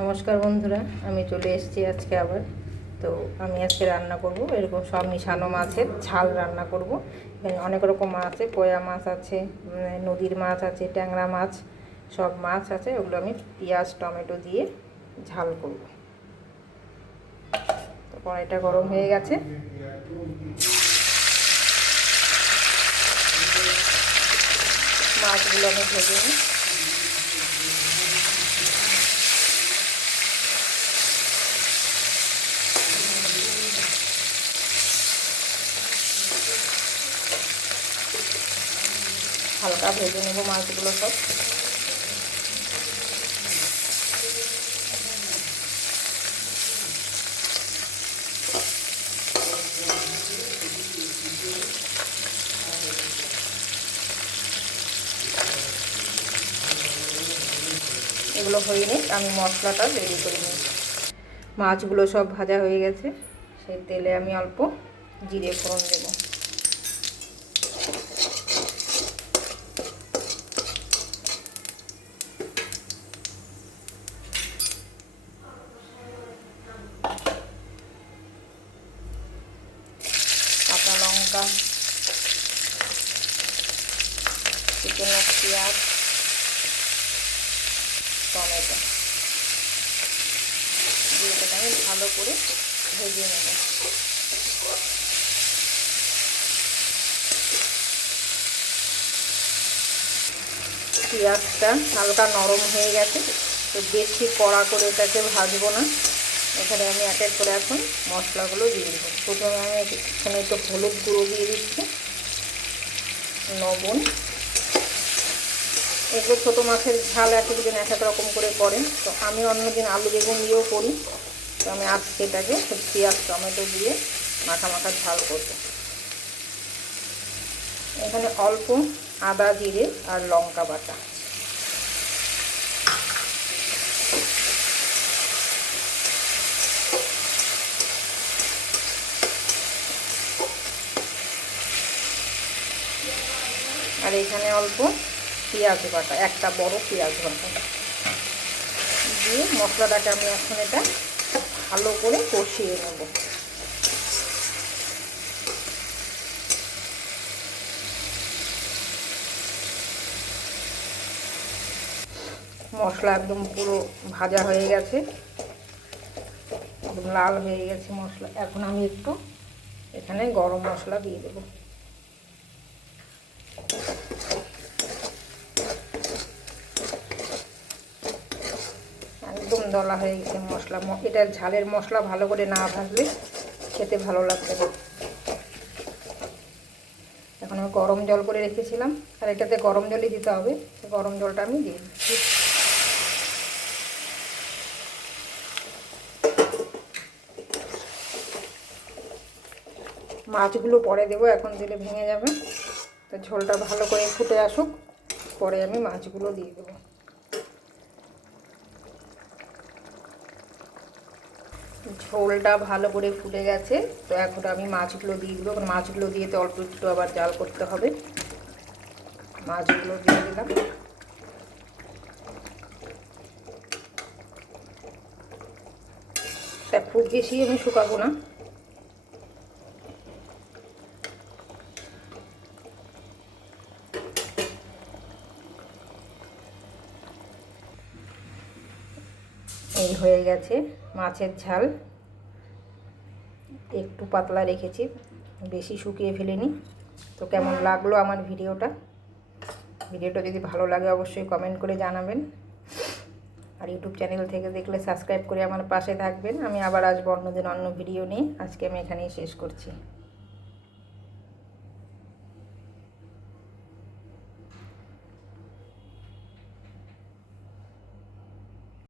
নমস্কার বন্ধুরা, আমি চলে এসেছি আজকে আবার। তো আমি আজকে রান্না করব এরকম সব মিশানো মাছের ঝাল রান্না করব। এখানে অনেক রকম মাছ আছে, পোয়া মাছ আছে, নদীর মাছ আছে, ট্যাংরা মাছ, সব মাছ আছে। ওগুলো আমি পেঁয়াজ টমেটো দিয়ে ঝাল করব। তো কড়াইটা গরম হয়ে গেছে, মাছগুলো আমি ভেজে নিই। হালকা ভেজে নেব মাছগুলো সব। এগুলো হয়ে নিক, আমি মশলাটা রেডি করে নিই। মাছগুলো সব ভাজা হয়ে গেছে, সেই তেলে আমি অল্প জিরে ফোড়ন দেব। কাঁচা লঙ্কা, চিকেনের পেঁয়াজ, টমেটো দিয়ে এটাকে আমি ভালো করে ভেজে নেব। পেঁয়াজটা হালকা নরম হয়ে গেছে, তো বেশি কড়া করে এটাকে ভাজবো না। এখানে আমি এক এক করে এখন মশলাগুলো দিয়ে দেবো। প্রথমে আমি এখানে একটু হলুদ গুঁড়ো দিয়ে দিচ্ছি, লবণ। এগুলো ছোটো মাছের ঝাল এক একজন এক এক রকম করে করেন, তো আমি অন্যদিন আলু বেগুন দিয়েও করি। তো আমি আজকে এটাকে পেঁয়াজ টমেটো দিয়ে মাখা মাখা ঝাল করব। এখানে অল্প আদা জিরে আর লঙ্কা বাটা। আর এখানে অল্প পেঁয়াজ বাটা, একটা বড় পেঁয়াজ বাটা দিয়ে মশলাটাকে আমি এখন এটা ভালো করে কষিয়ে নেব। মশলা একদম পুরো ভাজা হয়ে গেছে, একদম লাল হয়ে গেছে মশলা। এখন আমি একটু এখানে গরম মশলা দিয়ে দেব। একদম দলা হয়ে গেছে মশলা। এটার ঝালের মশলা ভালো করে না ভাজলে খেতে ভালো লাগবে না। এখন আমি গরম জল করে রেখেছিলাম, আর এটাতে গরম জলই দিতে হবে। গরম জলটা আমি দিয়ে দিচ্ছি। মাছগুলো পরে দেবো, এখন দিলে ভেঙে যাবে। তো ঝোলটা ভালো করে ফুটে আসুক, পরে আমি মাছগুলো দিয়ে দেবো। ঝোলটা ভালো করে ফুটে গেছে, তো এখন আমি মাছগুলো দিয়ে দেবো। মাছগুলো দিয়ে তো অল্প একটু আবার জাল করতে হবে। মাছগুলো দিয়ে দিলাম। তা খুব বেশি আমি শুকাবো না। এই হয়ে গেছে মাছের ঝাল। একটু পাতলা রেখেছি, বেশি শুকিয়ে ফেলিনি। তো কেমন লাগলো আমার ভিডিওটা যদি ভালো লাগে অবশ্যই কমেন্ট করে জানাবেন। আর ইউটিউব চ্যানেল থেকে দেখলে সাবস্ক্রাইব করে আমার পাশে থাকবেন। আমি আবার আসবো অন্যদিন অন্য ভিডিও নিয়ে। আজকে আমি এখানেই শেষ করছি।